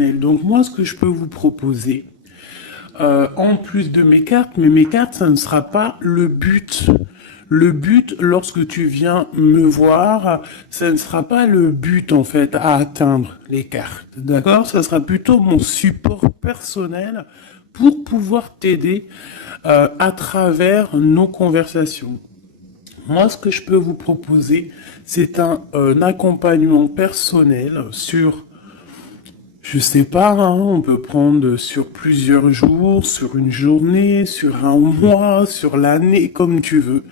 personnel. Donc moi, ce que je peux vous proposer, en plus de mes cartes, mais mes cartes, ça ne sera pas le but. Le but, lorsque tu viens me voir, ça ne sera pas le but en fait à atteindre les cartes. D'accord? Ça sera plutôt mon support personnel pour pouvoir t'aider à travers nos conversations. Moi, ce que je peux vous proposer, c'est un accompagnement personnel sur, je sais pas, hein, on peut prendre sur plusieurs jours, sur une journée, sur un mois, sur l'année, comme tu veux.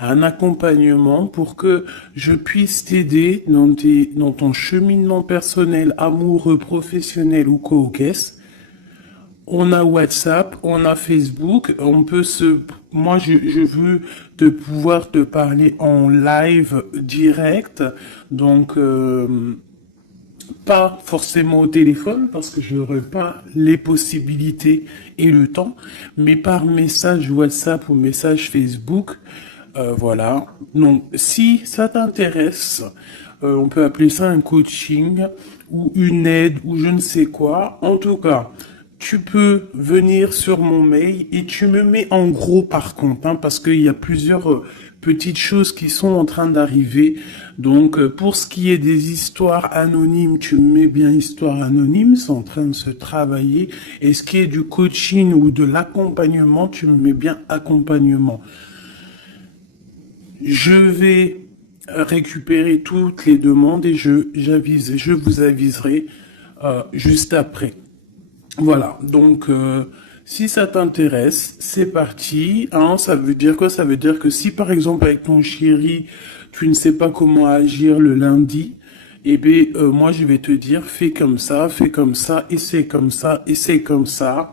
Un accompagnement pour que je puisse t'aider dans ton cheminement personnel, amoureux, professionnel ou co-caisse. On a WhatsApp, on a Facebook, on peut moi je veux pouvoir te parler en live direct, donc pas forcément au téléphone parce que je n'aurai pas les possibilités et le temps, mais par message WhatsApp ou message Facebook, voilà. Donc si ça t'intéresse, on peut appeler ça un coaching ou une aide ou je ne sais quoi. En tout cas, tu peux venir sur mon mail et tu me mets en gros par contre, hein, parce qu'il y a plusieurs petites choses qui sont en train d'arriver. Donc pour ce qui est des histoires anonymes, tu me mets bien histoire anonyme, c'est en train de se travailler. Et ce qui est du coaching ou de l'accompagnement, tu me mets bien accompagnement. Je vais récupérer toutes les demandes et je vous aviserai juste après. Voilà, donc si ça t'intéresse, c'est parti. Hein, ça veut dire quoi? Ça veut dire que si par exemple avec ton chéri, tu ne sais pas comment agir le lundi, eh bien moi je vais te dire fais comme ça, et c'est comme ça, et c'est comme ça.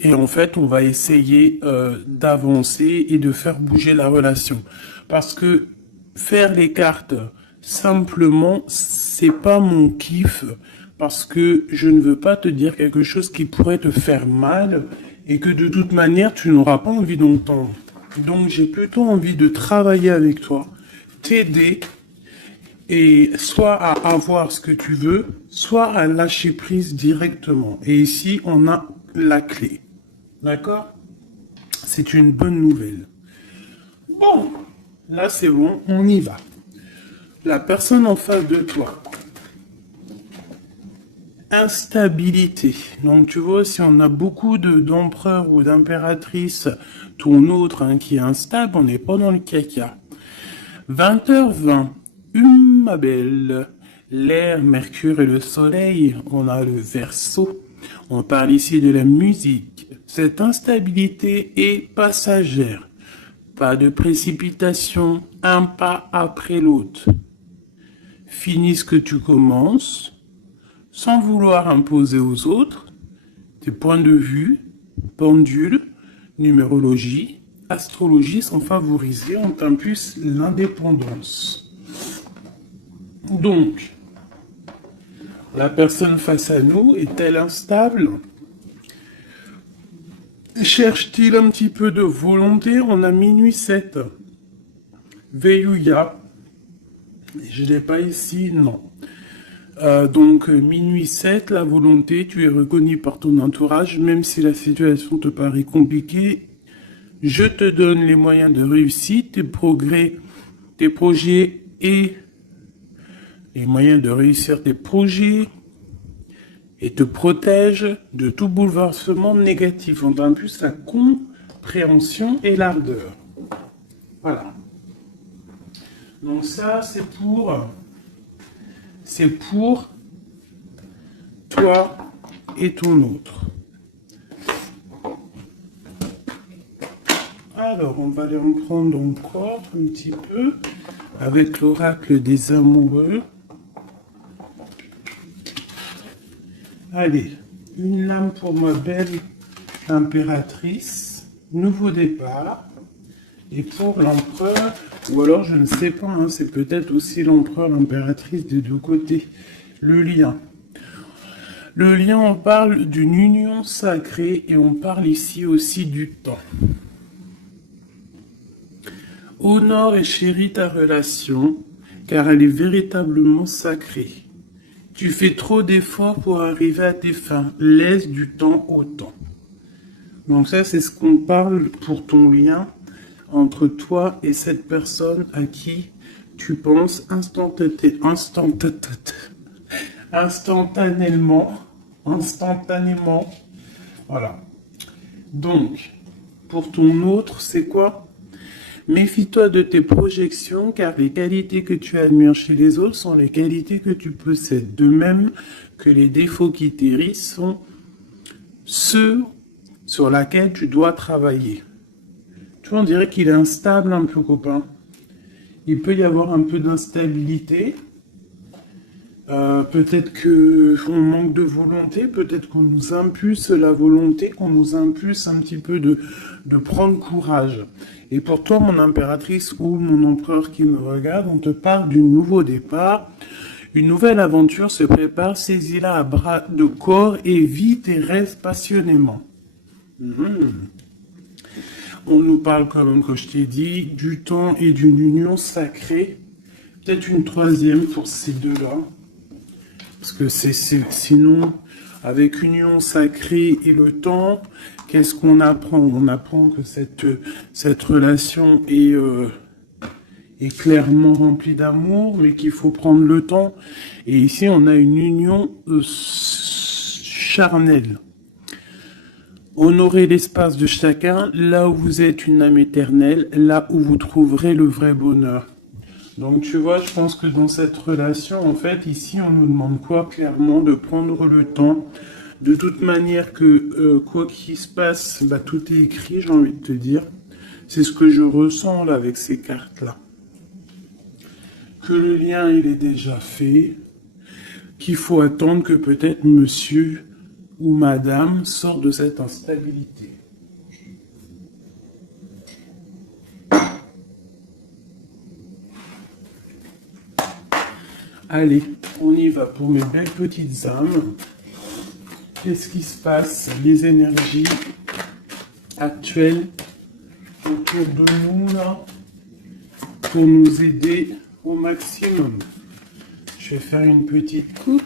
Et en fait, on va essayer d'avancer et de faire bouger la relation. Parce que faire les cartes simplement, c'est pas mon kiff. Parce que je ne veux pas te dire quelque chose qui pourrait te faire mal et que de toute manière, tu n'auras pas envie d'entendre. Donc, j'ai plutôt envie de travailler avec toi, t'aider et soit à avoir ce que tu veux, soit à lâcher prise directement. Et ici, on a la clé. D'accord? C'est une bonne nouvelle. Bon, là c'est bon, on y va. La personne en face de toi. Instabilité. Donc tu vois, si on a beaucoup d'empereurs ou d'impératrices, ton autre hein, qui est instable, on n'est pas dans le caca. 20h20. Ma belle. L'air, Mercure et le Soleil, on a le Verseau. On parle ici de la musique. Cette instabilité est passagère. Pas de précipitation, un pas après l'autre. Finis ce que tu commences, sans vouloir imposer aux autres tes points de vue, pendule, numérologie, astrologie sont favorisés, on t'impulse l'indépendance. Donc, la personne face à nous est-elle instable? Cherche-t-il un petit peu de volonté? On a minuit 7. Veillouya. Je ne l'ai pas ici, non. Donc, minuit 7, la volonté, tu es reconnu par ton entourage, même si la situation te paraît compliquée. Je te donne les moyens de réussite, tes progrès, tes projets et les moyens de réussir tes projets et te protège de tout bouleversement négatif. On a plus la compréhension et l'ardeur. Voilà. Donc ça, c'est pour toi et ton autre. Alors, on va aller en prendre encore un petit peu avec l'oracle des amoureux. Allez, une lame pour ma belle impératrice, nouveau départ. Et pour l'empereur, ou alors je ne sais pas, hein, c'est peut-être aussi l'empereur, l'impératrice des deux côtés. Le lien. Le lien, on parle d'une union sacrée et on parle ici aussi du temps. Honore et chéris ta relation, car elle est véritablement sacrée. Tu fais trop d'efforts pour arriver à tes fins. Laisse du temps au temps. Donc ça, c'est ce qu'on parle pour ton lien entre toi et cette personne à qui tu penses instantanément. Voilà. Donc, pour ton autre, c'est quoi? Méfie-toi de tes projections, car les qualités que tu admires chez les autres sont les qualités que tu possèdes. De même que les défauts qui t'hérissent sont ceux sur lesquels tu dois travailler. Tu vois, on dirait qu'il est instable un peu, copain. Il peut y avoir un peu d'instabilité. Peut-être qu'on manque de volonté, peut-être qu'on nous impulse la volonté, qu'on nous impulse un petit peu de prendre courage. Et pour toi, mon impératrice ou mon empereur qui me regarde, on te parle d'un nouveau départ. Une nouvelle aventure se prépare, saisis-la à bras de corps et vis tes rêves passionnément. On nous parle quand même, comme je t'ai dit, du temps et d'une union sacrée. Peut-être une troisième pour ces deux-là. Parce que sinon, avec union sacrée et le temps, qu'est-ce qu'on apprend? On apprend que cette relation est clairement remplie d'amour, mais qu'il faut prendre le temps. Et ici, on a une union charnelle. Honorez l'espace de chacun, là où vous êtes une âme éternelle, là où vous trouverez le vrai bonheur. Donc tu vois, je pense que dans cette relation, en fait, ici, on nous demande quoi? Clairement, de prendre le temps. De toute manière que quoi qu'il se passe, bah, tout est écrit, j'ai envie de te dire. C'est ce que je ressens là avec ces cartes-là. Que le lien, il est déjà fait. Qu'il faut attendre que peut-être monsieur ou madame sortent de cette instabilité. Allez, on y va pour mes belles petites âmes. Qu'est-ce qui se passe? Les énergies actuelles autour de nous, là, pour nous aider au maximum. Je vais faire une petite coupe.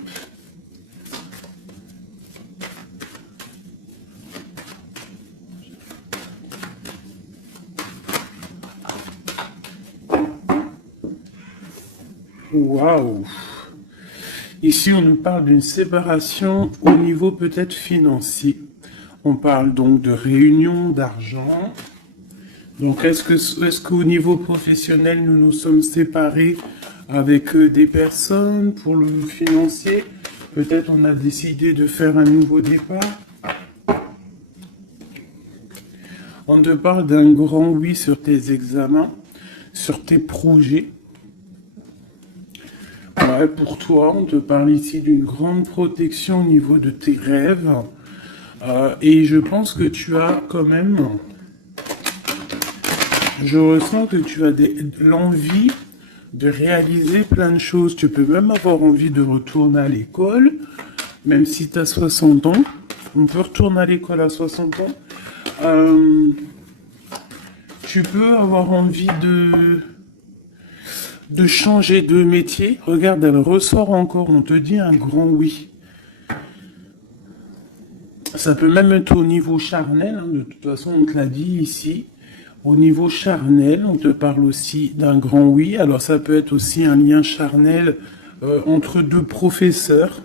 Waouh! Ici, on nous parle d'une séparation au niveau peut-être financier. On parle donc de réunion d'argent. Donc, est-ce qu'au niveau professionnel, nous nous sommes séparés avec des personnes pour le financier? Peut-être on a décidé de faire un nouveau départ. On te parle d'un grand oui sur tes examens, sur tes projets. Ouais, pour toi, on te parle ici d'une grande protection au niveau de tes rêves. Et je pense que tu as quand même... Je ressens que tu as l'envie de réaliser plein de choses. Tu peux même avoir envie de retourner à l'école, même si tu as 60 ans. On peut retourner à l'école à 60 ans. Tu peux avoir envie de changer de métier. Regarde, elle ressort encore, on te dit un grand oui. Ça peut même être au niveau charnel, hein. De toute façon on te l'a dit ici. Au niveau charnel, on te parle aussi d'un grand oui. Alors ça peut être aussi un lien charnel entre deux professeurs,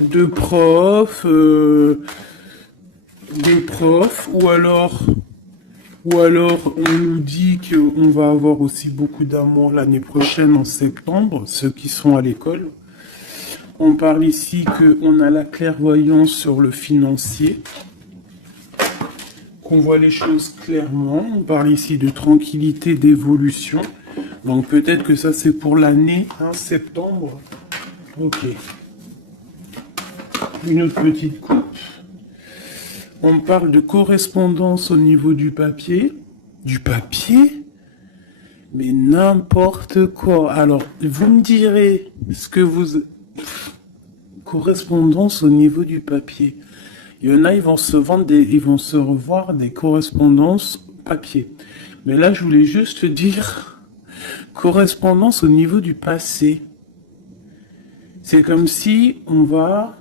deux profs, ou alors on nous dit qu'on va avoir aussi beaucoup d'amour l'année prochaine en septembre, ceux qui sont à l'école. On parle ici qu'on a la clairvoyance sur le financier, qu'on voit les choses clairement. On parle ici de tranquillité, d'évolution. Donc peut-être que ça c'est pour l'année, hein, septembre. Ok. Une autre petite coupe. On parle de correspondance au niveau du papier. Du papier? Mais n'importe quoi. Alors, vous me direz ce que vous... Correspondance au niveau du papier. Il y en a, ils vont se revoir des correspondances papier. Mais là, je voulais juste dire correspondance au niveau du passé. C'est comme si on va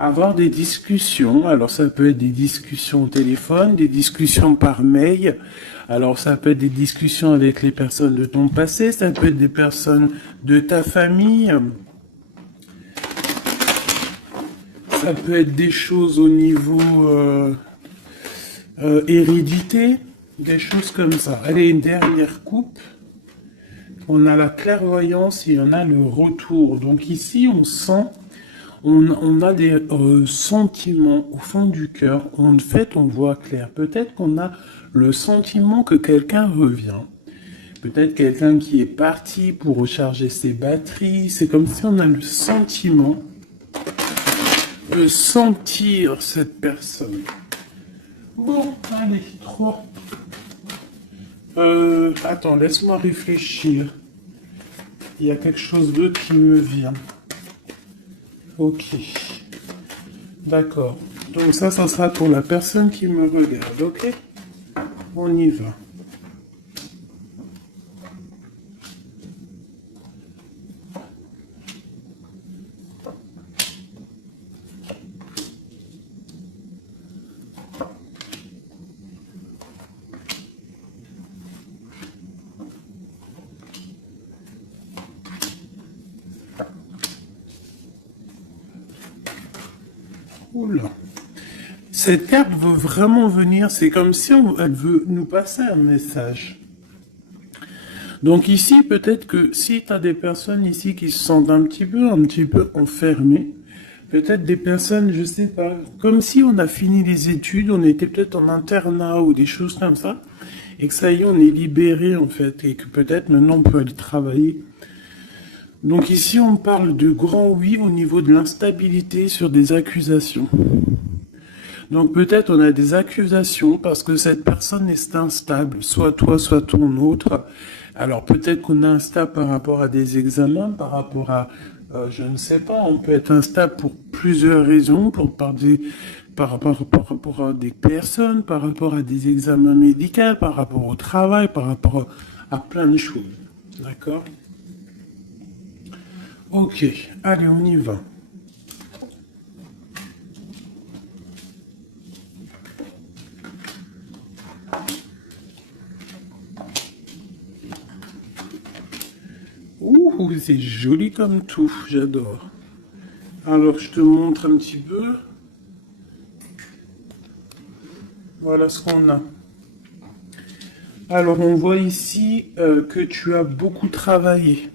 avoir des discussions. Alors ça peut être des discussions au téléphone, des discussions par mail. Alors ça peut être des discussions avec les personnes de ton passé, ça peut être des personnes de ta famille. Ça peut être des choses au niveau hérédité, des choses comme ça. Allez, une dernière coupe. On a la clairvoyance et on a le retour. Donc ici, on sent, on a des sentiments au fond du cœur. En fait, on voit clair. Peut-être qu'on a le sentiment que quelqu'un revient. Peut-être quelqu'un qui est parti pour recharger ses batteries. C'est comme si on a le sentiment de sentir cette personne. Bon, allez, 3. Attends, laisse-moi réfléchir. Il y a quelque chose d'autre qui me vient. Ok. D'accord. Donc ça sera pour la personne qui me regarde, ok? On y va. Oula. Cette carte veut vraiment venir, c'est comme si elle veut nous passer un message. Donc ici, peut-être que si tu as des personnes ici qui se sentent un petit peu enfermées, peut-être des personnes, je sais pas, comme si on a fini les études, on était peut-être en internat ou des choses comme ça, et que ça y est, on est libéré en fait, et que peut-être maintenant on peut aller travailler. Donc ici, on parle de grand oui au niveau de l'instabilité sur des accusations. Donc peut-être on a des accusations parce que cette personne est instable, soit toi, soit ton autre. Alors peut-être qu'on est instable par rapport à des examens, par rapport à, je ne sais pas, on peut être instable pour plusieurs raisons, par rapport à des personnes, par rapport à des examens médicaux, par rapport au travail, par rapport à plein de choses. D'accord? Ok, allez, on y va. Ouh, c'est joli comme tout, j'adore. Alors, je te montre un petit peu. Voilà ce qu'on a. Alors, on voit ici que tu as beaucoup travaillé.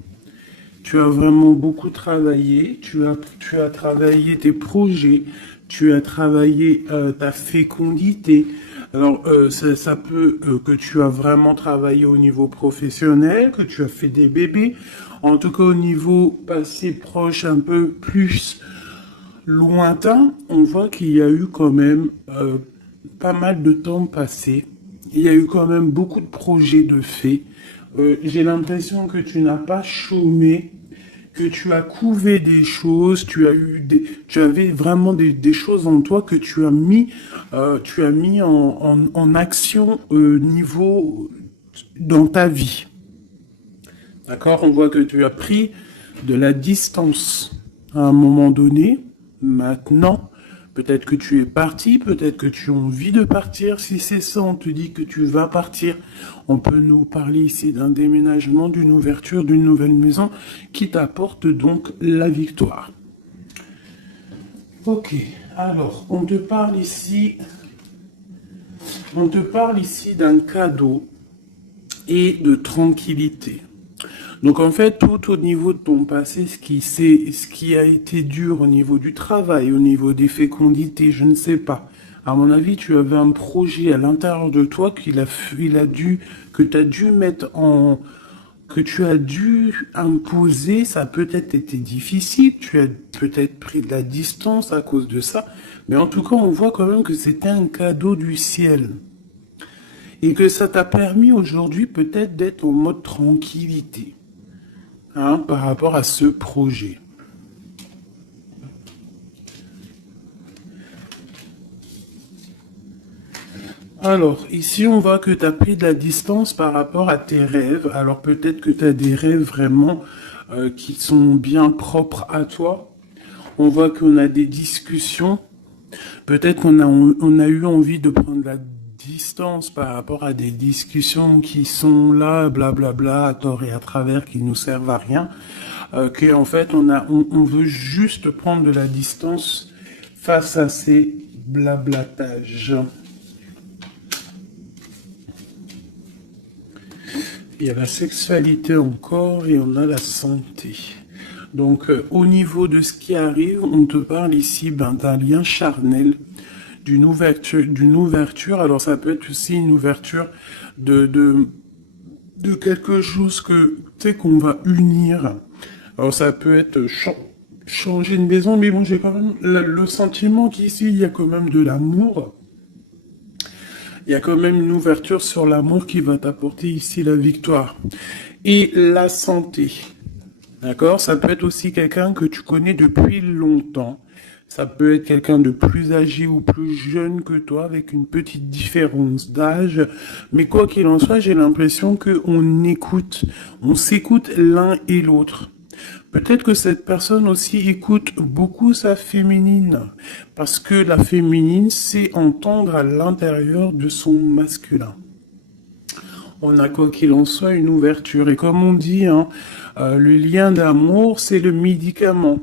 Tu as vraiment beaucoup travaillé, tu as travaillé tes projets, tu as travaillé ta fécondité. Alors, ça peut que tu as vraiment travaillé au niveau professionnel, que tu as fait des bébés. En tout cas, au niveau passé proche, un peu plus lointain, on voit qu'il y a eu quand même pas mal de temps passé. Il y a eu quand même beaucoup de projets de faits. J'ai l'impression que tu n'as pas chômé, que tu as couvé des choses, tu avais vraiment des choses en toi que tu as mis en action niveau dans ta vie. D'accord? On voit que tu as pris de la distance à un moment donné. Maintenant, peut-être que tu es parti, peut-être que tu as envie de partir. Si c'est ça, on te dit que tu vas partir. On peut nous parler ici d'un déménagement, d'une ouverture, d'une nouvelle maison qui t'apporte donc la victoire. Ok, alors, on te parle ici d'un cadeau et de tranquillité. Donc en fait, tout au niveau de ton passé, ce qui a été dur au niveau du travail, au niveau des fécondités, je ne sais pas. À mon avis, tu avais un projet à l'intérieur de toi que tu as dû imposer. Ça a peut-être été difficile, tu as peut-être pris de la distance à cause de ça. Mais en tout cas, on voit quand même que c'était un cadeau du ciel. Et que ça t'a permis aujourd'hui peut-être d'être en mode tranquillité. Par rapport à ce projet. Alors, ici, on voit que tu as pris de la distance par rapport à tes rêves. Alors, peut-être que tu as des rêves vraiment qui sont bien propres à toi. On voit qu'on a des discussions. Peut-être on a eu envie de prendre la distance par rapport à des discussions qui sont là, blablabla, à tort et à travers, qui nous servent à rien. Qu'en fait, on veut juste prendre de la distance face à ces blablatages. Il y a la sexualité encore et on a la santé. Donc, au niveau de ce qui arrive, on te parle ici d'un lien charnel, d'une ouverture. Alors, ça peut être aussi une ouverture de quelque chose que, tu sais, qu'on va unir. Alors, ça peut être changer une maison, mais bon, j'ai quand même le sentiment qu'ici, il y a quand même de l'amour. Il y a quand même une ouverture sur l'amour qui va t'apporter ici la victoire. Et la santé. D'accord? Ça peut être aussi quelqu'un que tu connais depuis longtemps. Ça peut être quelqu'un de plus âgé ou plus jeune que toi, avec une petite différence d'âge. Mais quoi qu'il en soit, j'ai l'impression on s'écoute l'un et l'autre. Peut-être que cette personne aussi écoute beaucoup sa féminine, parce que la féminine, c'est entendre à l'intérieur de son masculin. On a quoi qu'il en soit une ouverture. Et comme on dit, hein, le lien d'amour, c'est le médicament.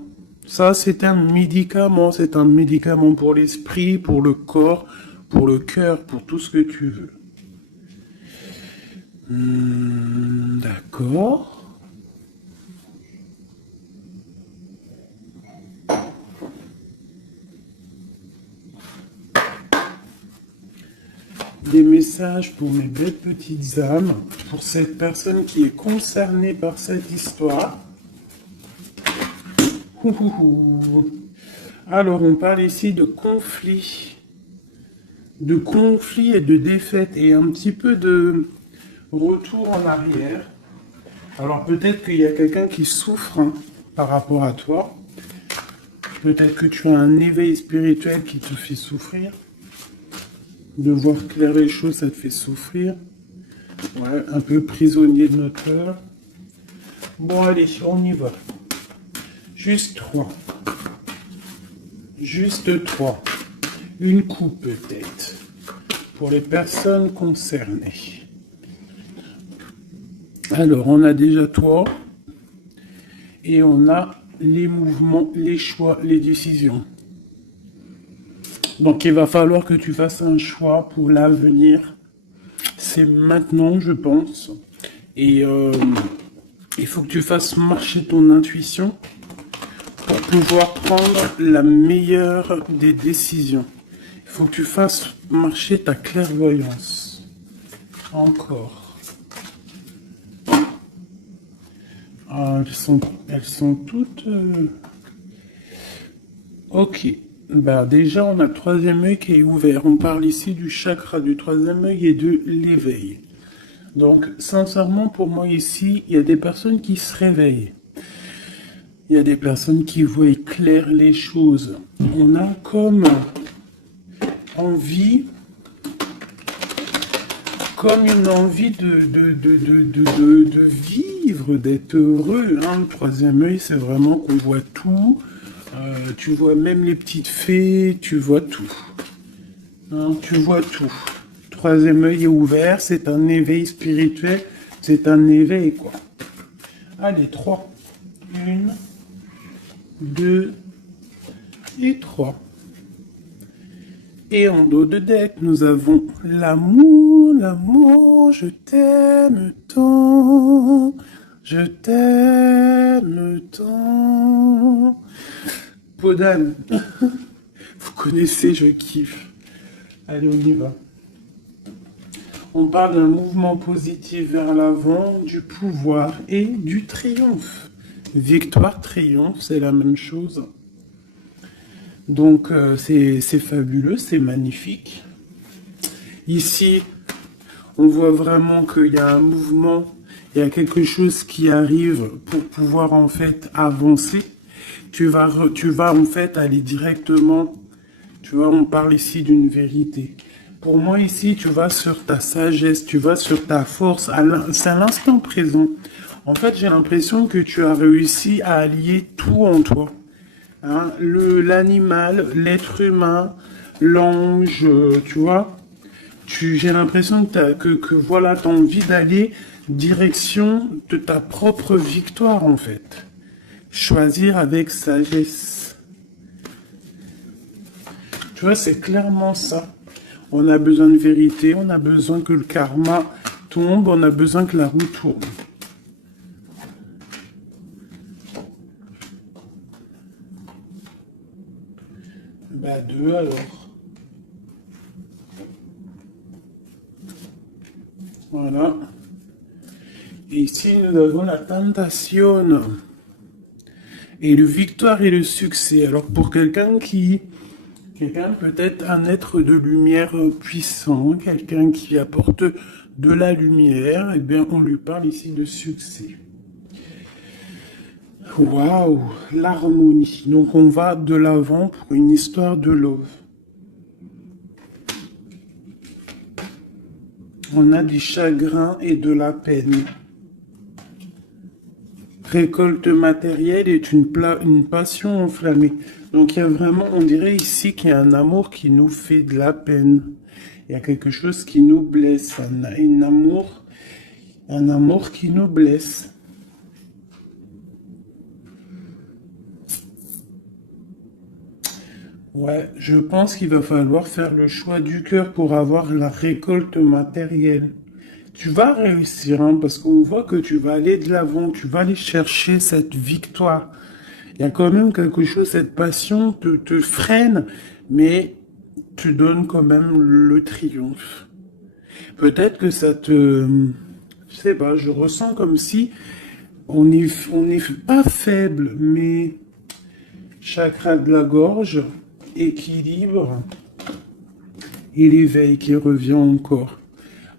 Ça, c'est un médicament. C'est un médicament pour l'esprit, pour le corps, pour le cœur, pour tout ce que tu veux. D'accord. Des messages pour mes belles petites âmes, pour cette personne qui est concernée par cette histoire. Alors, on parle ici de conflit et de défaite et un petit peu de retour en arrière. Alors, peut-être qu'il y a quelqu'un qui souffre par rapport à toi. Peut-être que tu as un éveil spirituel qui te fait souffrir. De voir clair les choses, ça te fait souffrir. Ouais, un peu prisonnier de notre cœur. Bon, allez, on y va. Juste 3. Juste 3. Une coupe peut-être. Pour les personnes concernées. Alors, on a déjà 3. Et on a les mouvements, les choix, les décisions. Donc, il va falloir que tu fasses un choix pour l'avenir. C'est maintenant, je pense. Et il faut que tu fasses marcher ton intuition pour pouvoir prendre la meilleure des décisions. Il faut que tu fasses marcher ta clairvoyance. Encore. Ah, elles sont toutes... Ok. Bah déjà, on a le troisième œil qui est ouvert. On parle ici du chakra du troisième œil et de l'éveil. Donc, sincèrement, pour moi ici, il y a des personnes qui se réveillent. Il y a des personnes qui voient clair les choses. On a comme envie, comme une envie de vivre, d'être heureux. Hein. Le troisième œil, c'est vraiment qu'on voit tout. Tu vois même les petites fées, tu vois tout. Hein, tu vois tout. Troisième œil est ouvert, c'est un éveil spirituel, c'est un éveil quoi. Allez, 3. 1, 2 et 3. Et en dos de deck, nous avons l'amour, l'amour, je t'aime tant, je t'aime tant. Podane, vous connaissez, je kiffe. Allez, on y va. On parle d'un mouvement positif vers l'avant, du pouvoir et du triomphe. Victoire, triomphe, c'est la même chose. Donc, c'est fabuleux, c'est magnifique. Ici, on voit vraiment qu'il y a un mouvement, il y a quelque chose qui arrive pour pouvoir en fait avancer. Tu vas en fait aller directement, tu vois, on parle ici d'une vérité. Pour moi ici, tu vas sur ta sagesse, tu vas sur ta force, c'est à l'instant présent. En fait, j'ai l'impression que tu as réussi à allier tout en toi. Hein, l'animal, l'être humain, l'ange, tu vois. J'ai l'impression que voilà, tu as envie d'aller direction de ta propre victoire, en fait. Choisir avec sagesse. Tu vois, c'est clairement ça. On a besoin de vérité, on a besoin que le karma tombe, on a besoin que la roue tourne. Bah, deux alors. Voilà. Et ici, nous avons la tentation. Et le victoire et le succès. Alors, pour quelqu'un peut-être un être de lumière puissant, quelqu'un qui apporte de la lumière, eh bien, on lui parle ici de succès. Waouh, l'harmonie. Donc, on va de l'avant pour une histoire de love. On a du chagrin et de la peine. Récolte matérielle est une passion enflammée. Donc il y a vraiment, on dirait ici qu'il y a un amour qui nous fait de la peine. Il y a quelque chose qui nous blesse, un amour qui nous blesse. Ouais, je pense qu'il va falloir faire le choix du cœur pour avoir la récolte matérielle. Tu vas réussir, hein, parce qu'on voit que tu vas aller de l'avant, tu vas aller chercher cette victoire. Il y a quand même quelque chose, cette passion te freine, mais tu donnes quand même le triomphe. Peut-être que ça te... Je sais pas, je ressens comme si on est pas faible, mais chakra de la gorge, équilibre, et l'éveil qui revient encore.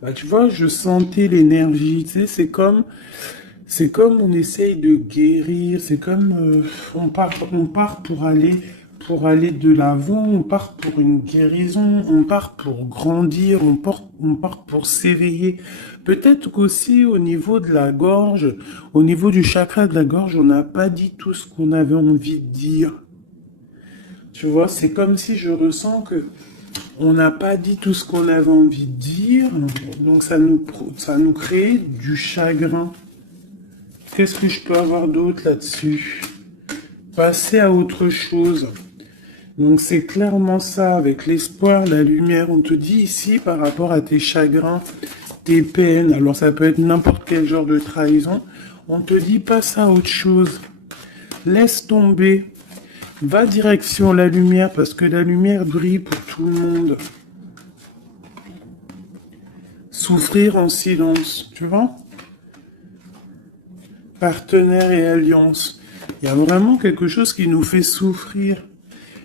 Bah, tu vois, je sentais l'énergie, tu sais, c'est comme on essaye de guérir, c'est comme on part pour aller de l'avant, on part pour une guérison, on part pour grandir, on part pour s'éveiller. Peut-être qu'aussi au niveau de la gorge, au niveau du chakra de la gorge, on n'a pas dit tout ce qu'on avait envie de dire. Tu vois, c'est comme si je ressens que on n'a pas dit tout ce qu'on avait envie de dire, donc ça nous crée du chagrin. Qu'est-ce que je peux avoir d'autre là-dessus? Passer à autre chose. Donc c'est clairement ça, avec l'espoir, la lumière. On te dit ici, par rapport à tes chagrins, tes peines, alors ça peut être n'importe quel genre de trahison, on te dit passe à autre chose. Laisse tomber. Va direction la lumière, parce que la lumière brille pour tout le monde. Souffrir en silence, tu vois? Partenaire et alliance. Il y a vraiment quelque chose qui nous fait souffrir.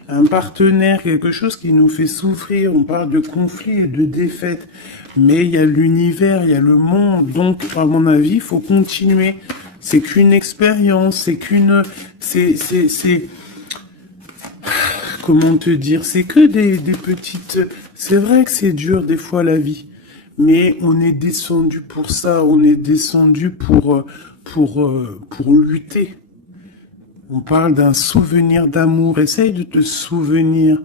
Un partenaire, quelque chose qui nous fait souffrir. On parle de conflit et de défaite. Mais il y a l'univers, il y a le monde. Donc, à mon avis, il faut continuer. C'est qu'une expérience, c'est qu'une... C'est... Comment te dire? C'est que des petites... C'est vrai que c'est dur des fois la vie. Mais on est descendu pour ça. On est descendu pour lutter. On parle d'un souvenir d'amour. Essaye de te souvenir.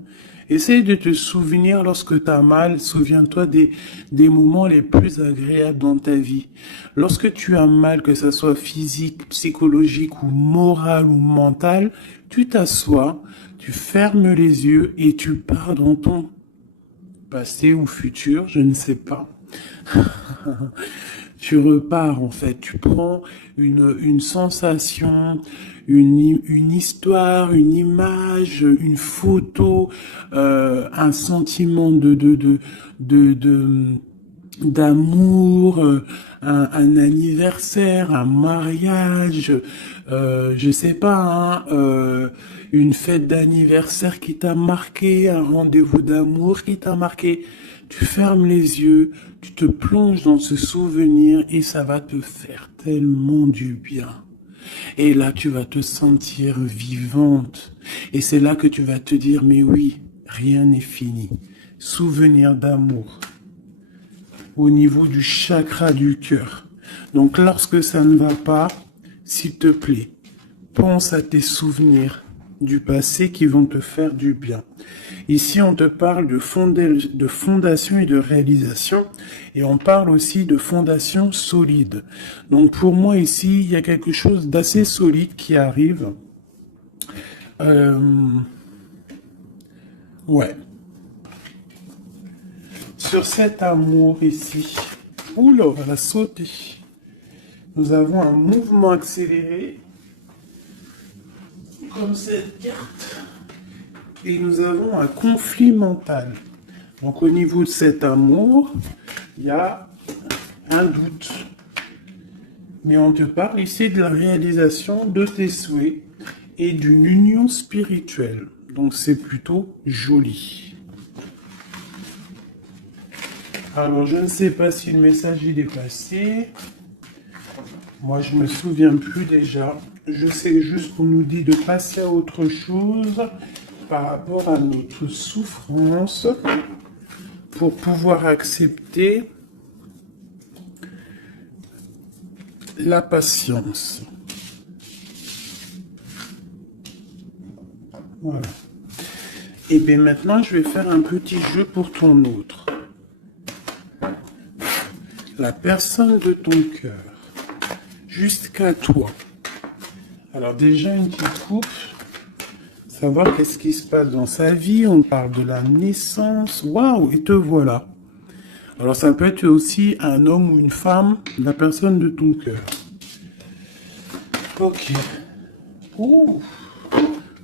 Essaye de te souvenir lorsque tu as mal. Souviens-toi des moments les plus agréables dans ta vie. Lorsque tu as mal, que ce soit physique, psychologique ou moral ou mental, tu t'assois, tu fermes les yeux et tu pars dans ton passé ou futur, je ne sais pas. Tu repars en fait, tu prends une sensation, une histoire, une image, une photo, un sentiment d'amour, un anniversaire, un mariage, je sais pas, hein, une fête d'anniversaire qui t'a marqué, un rendez-vous d'amour qui t'a marqué. Tu fermes les yeux, tu te plonges dans ce souvenir et ça va te faire tellement du bien. Et là, tu vas te sentir vivante. Et c'est là que tu vas te dire, mais oui, rien n'est fini. Souvenir d'amour au niveau du chakra du cœur. Donc lorsque ça ne va pas, s'il te plaît, pense à tes souvenirs du passé qui vont te faire du bien. Ici, on te parle de fondation et de réalisation, et on parle aussi de fondation solide. Donc pour moi ici, il y a quelque chose d'assez solide qui arrive. Ouais. Sur cet amour ici, oula, on va sauter. Nous avons un mouvement accéléré, comme cette carte, et nous avons un conflit mental. Donc au niveau de cet amour, il y a un doute. Mais on te parle ici de la réalisation de tes souhaits et d'une union spirituelle. Donc c'est plutôt joli. Alors je ne sais pas si le message il est passé. Moi je me souviens plus déjà. Je sais juste qu'on nous dit de passer à autre chose par rapport à notre souffrance pour pouvoir accepter la patience. Voilà. Et bien maintenant, je vais faire un petit jeu pour ton autre. La personne de ton cœur. Jusqu'à toi. Alors déjà, une petite coupe. Savoir qu'est-ce qui se passe dans sa vie. On parle de la naissance. Waouh, et te voilà. Alors ça peut être aussi un homme ou une femme, la personne de ton cœur. Ok. Ouh.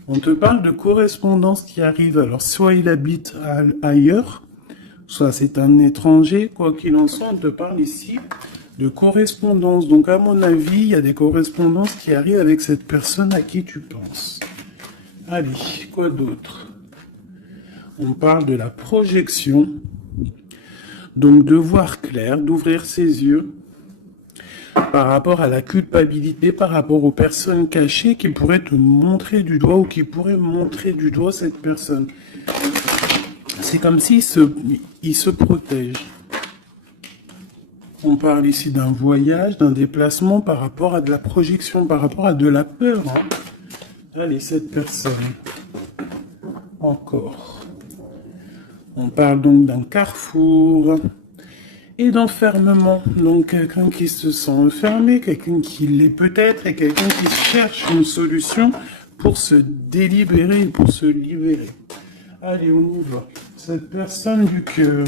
On te parle de correspondance qui arrive. Alors soit il habite ailleurs, soit c'est un étranger. Quoi qu'il en soit, on te parle ici de correspondance. Donc à mon avis, il y a des correspondances qui arrivent avec cette personne à qui tu penses. Allez, quoi d'autre? On parle de la projection. Donc de voir clair, d'ouvrir ses yeux par rapport à la culpabilité, par rapport aux personnes cachées qui pourraient te montrer du doigt ou qui pourraient montrer du doigt cette personne. C'est comme s'il se protège. On parle ici d'un voyage, d'un déplacement par rapport à de la projection, par rapport à de la peur. Hein. Allez, cette personne. Encore. On parle donc d'un carrefour et d'enfermement. Donc quelqu'un qui se sent enfermé, quelqu'un qui l'est peut-être et quelqu'un qui cherche une solution pour se délibérer, pour se libérer. Allez, on y va. Cette personne du cœur.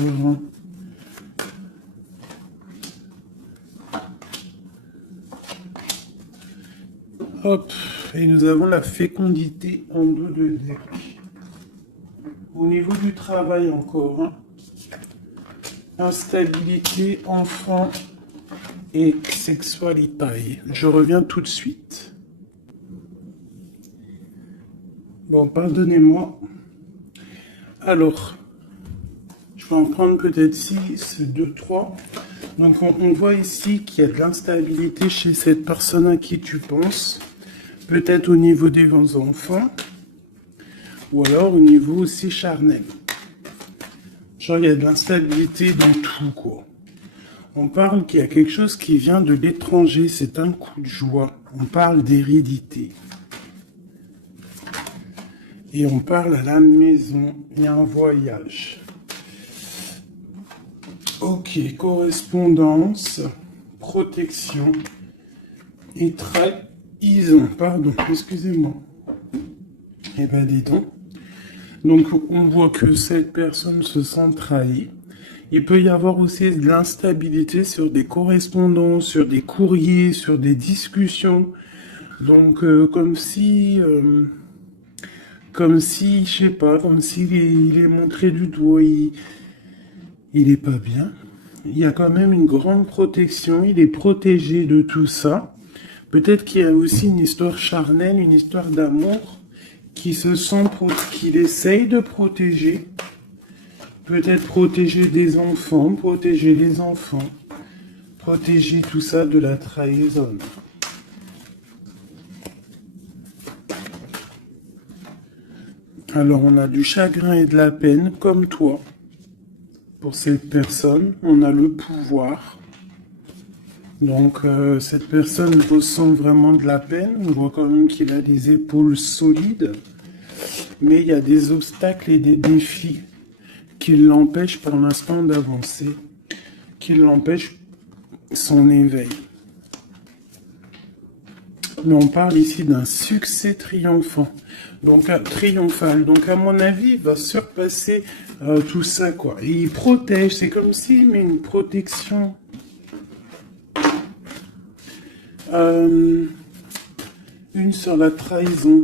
Hop, et nous avons la fécondité en dos de deck. Au niveau du travail encore, hein. Instabilité, enfant et sexualité. Je reviens tout de suite. Bon, pardonnez-moi. Alors, je vais en prendre peut-être 6, 2, 3. Donc, on voit ici qu'il y a de l'instabilité chez cette personne à qui tu penses. Peut-être au niveau des enfants. Ou alors au niveau aussi charnel. Genre, il y a de l'instabilité dans tout, quoi. On parle qu'il y a quelque chose qui vient de l'étranger. C'est un coup de joie. On parle d'hérédité. Et on parle à la maison. Il y a un voyage. Ok, correspondance, protection et trahison. Pardon, excusez-moi. Eh ben, dis donc. Donc, on voit que cette personne se sent trahie. Il peut y avoir aussi de l'instabilité sur des correspondances, sur des courriers, sur des discussions. Donc, comme si, je sais pas, comme s'il il est montré du doigt, il est pas bien. Il y a quand même une grande protection, il est protégé de tout ça. Peut-être qu'il y a aussi une histoire charnelle, une histoire d'amour qu'il essaye de protéger. Peut-être protéger des enfants, protéger les enfants, protéger tout ça de la trahison. Alors on a du chagrin et de la peine, comme toi. Pour cette personne, on a le pouvoir. Donc, cette personne ressent vraiment de la peine. On voit quand même qu'il a des épaules solides. Mais il y a des obstacles et des défis qui l'empêchent pour l'instant d'avancer, qui l'empêchent son éveil. Mais on parle ici d'un succès triomphant, donc triomphal. Donc à mon avis, il va surpasser tout ça, quoi. Et il protège, c'est comme s'il met une protection. Une sur la trahison.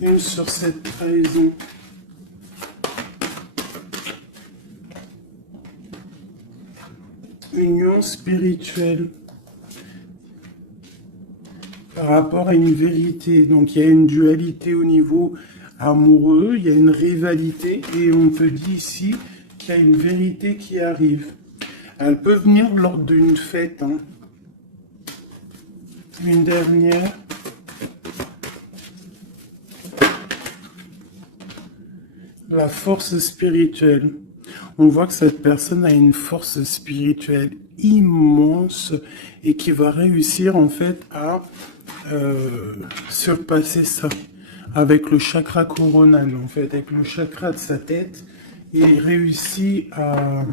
Une sur cette trahison. Union spirituelle. Par rapport à une vérité. Donc il y a une dualité au niveau amoureux, il y a une rivalité et on te dit ici qu'il y a une vérité qui arrive. Elle peut venir lors d'une fête. Hein. Une dernière. La force spirituelle. On voit que cette personne a une force spirituelle immense et qui va réussir en fait à surpasser ça avec le chakra coronal, en fait, avec le chakra de sa tête. Il réussit à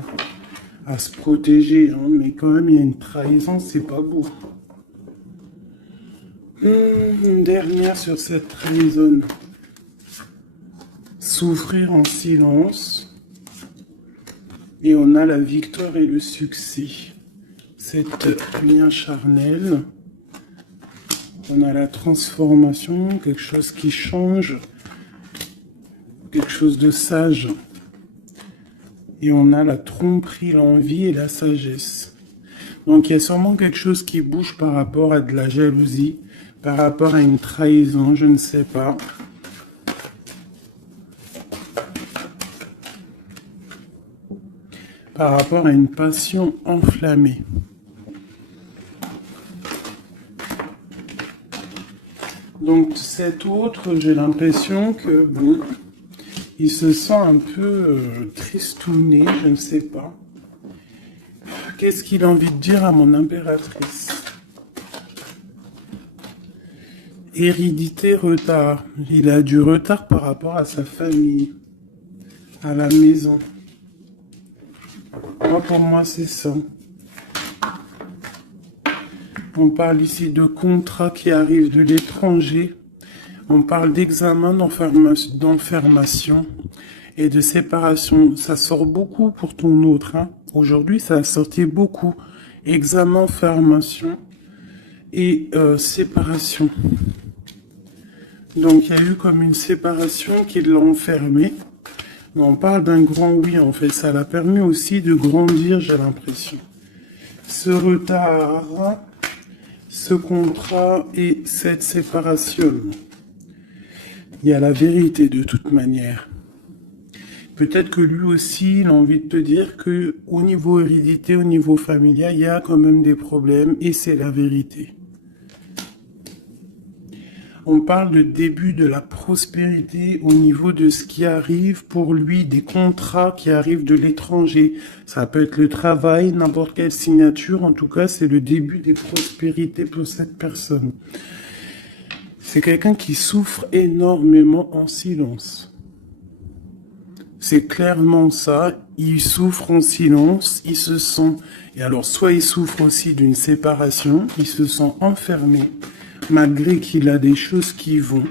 se protéger, hein, mais quand même il y a une trahison, c'est pas beau. Une dernière sur cette trahison. Souffrir en silence. Et on a la victoire et le succès. Cet lien charnel. On a la transformation, quelque chose qui change. Quelque chose de sage. Et on a la tromperie, l'envie et la sagesse. Donc il y a sûrement quelque chose qui bouge par rapport à de la jalousie, par rapport à une trahison, je ne sais pas. Par rapport à une passion enflammée. Donc cet autre, j'ai l'impression que bon, il se sent un peu tristouné, je ne sais pas. Qu'est-ce qu'il a envie de dire à mon impératrice? Hérédité, retard. Il a du retard par rapport à sa famille, à la maison. Moi, pour moi, c'est ça. On parle ici de contrats qui arrivent de l'étranger. On parle d'examen, d'enfermation et de séparation. Ça sort beaucoup pour ton autre. Hein. Aujourd'hui, ça a sorti beaucoup. Examen, enfermation et séparation. Donc, il y a eu comme une séparation qui l'a enfermé. On parle d'un grand oui, en fait. Ça l'a permis aussi de grandir, j'ai l'impression. Ce retard, ce contrat et cette séparation. Il y a la vérité de toute manière. Peut-être que lui aussi, il a envie de te dire que au niveau hérédité, au niveau familial, il y a quand même des problèmes et c'est la vérité. On parle de début de la prospérité au niveau de ce qui arrive pour lui, des contrats qui arrivent de l'étranger. Ça peut être le travail, n'importe quelle signature. En tout cas, c'est le début des prospérités pour cette personne. C'est quelqu'un qui souffre énormément en silence. C'est clairement ça. Il souffre en silence. Il se sent... Et alors, soit il souffre aussi d'une séparation. Il se sent enfermé. Malgré qu'il a des choses qui vont.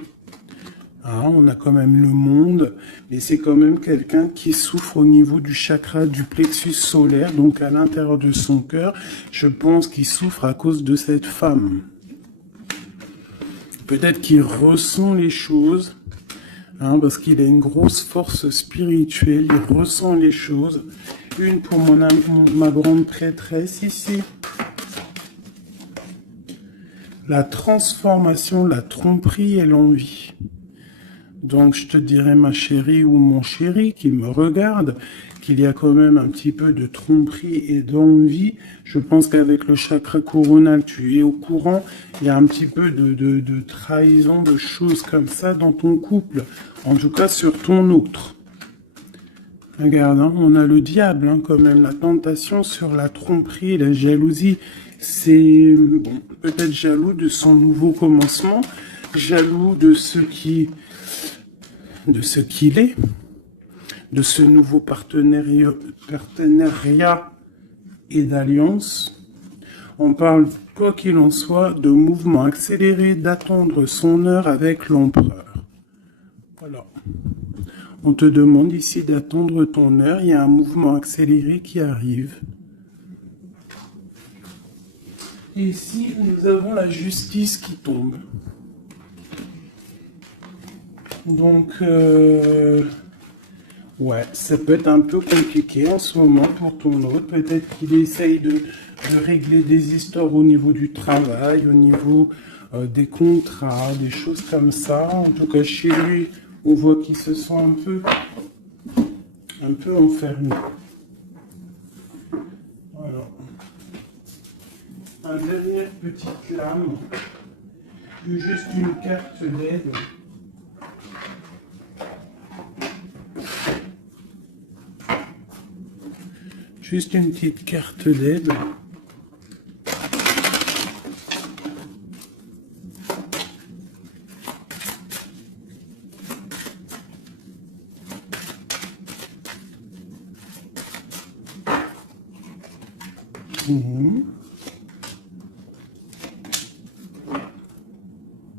Ah, on a quand même le monde, mais c'est quand même quelqu'un qui souffre au niveau du chakra du plexus solaire, donc à l'intérieur de son cœur. Je pense qu'il souffre à cause de cette femme. Peut-être qu'il ressent les choses, hein, parce qu'il a une grosse force spirituelle, il ressent les choses. Une pour ma grande prêtresse ici. La transformation, la tromperie et l'envie. Donc je te dirais ma chérie ou mon chéri qui me regarde, qu'il y a quand même un petit peu de tromperie et d'envie. Je pense qu'avec le chakra coronal, tu es au courant. Il y a un petit peu de trahison, de choses comme ça dans ton couple. En tout cas sur ton autre. Regarde, hein, on a le diable, hein, quand même, la tentation sur la tromperie, la jalousie. C'est bon, peut-être jaloux de son nouveau commencement, jaloux de ce qu'il est, de ce nouveau partenariat et d'alliance. On parle, quoi qu'il en soit, de mouvement accéléré, d'attendre son heure avec l'empereur. Voilà. On te demande ici d'attendre ton heure. Il y a un mouvement accéléré qui arrive. Et ici, nous avons la justice qui tombe. Donc, ouais, ça peut être un peu compliqué en ce moment pour ton autre. Peut-être qu'il essaye de régler des histoires au niveau du travail, au niveau des contrats, des choses comme ça. En tout cas, chez lui, on voit qu'il se sent un peu enfermé. Voilà. Un dernière petite lame, juste une carte d'aide. Juste une petite carte d'aide.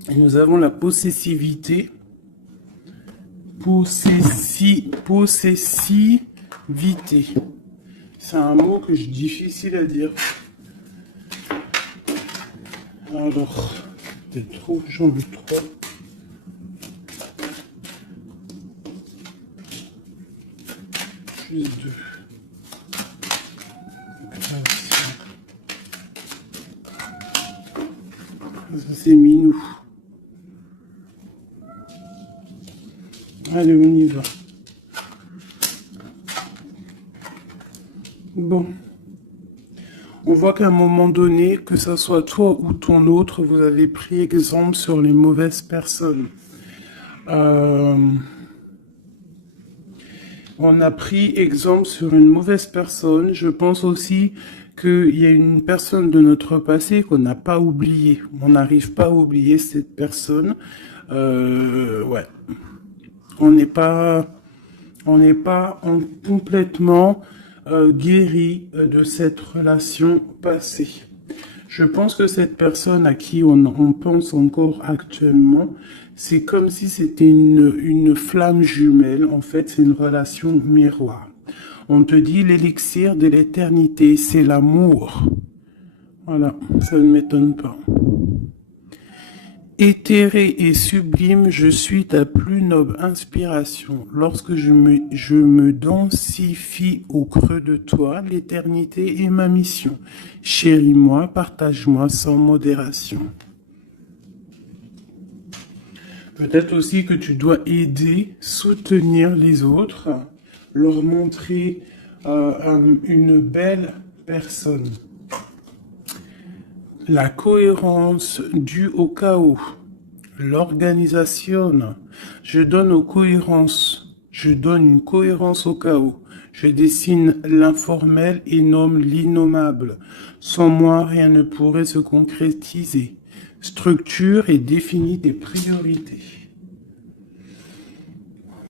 Et nous avons la possessivité. Possessivité. C'est un mot que je difficile à dire. Alors, peut-être trop, j'en veux trop. Juste deux. Ça, c'est minou. Allez, on y va. Bon. On voit qu'à un moment donné, que ce soit toi ou ton autre, vous avez pris exemple sur les mauvaises personnes. On a pris exemple sur une mauvaise personne. Je pense aussi qu'il y a une personne de notre passé qu'on n'a pas oubliée. On n'arrive pas à oublier cette personne. Ouais. On n'est pas complètement guéri de cette relation passée. Je pense que cette personne à qui on pense encore actuellement, c'est comme si c'était une flamme jumelle. En fait, c'est une relation miroir. On te dit l'élixir de l'éternité, c'est l'amour. Voilà, ça ne m'étonne pas. Éthéré et sublime, je suis ta plus noble inspiration. Lorsque je me densifie au creux de toi, l'éternité est ma mission. Chéris-moi, partage-moi sans modération. Peut-être aussi que tu dois aider, soutenir les autres, leur montrer une belle personne. La cohérence due au chaos. L'organisation. Je donne une cohérence au chaos. Je dessine l'informel et nomme l'innommable. Sans moi, rien ne pourrait se concrétiser. Structure et définis tes priorités.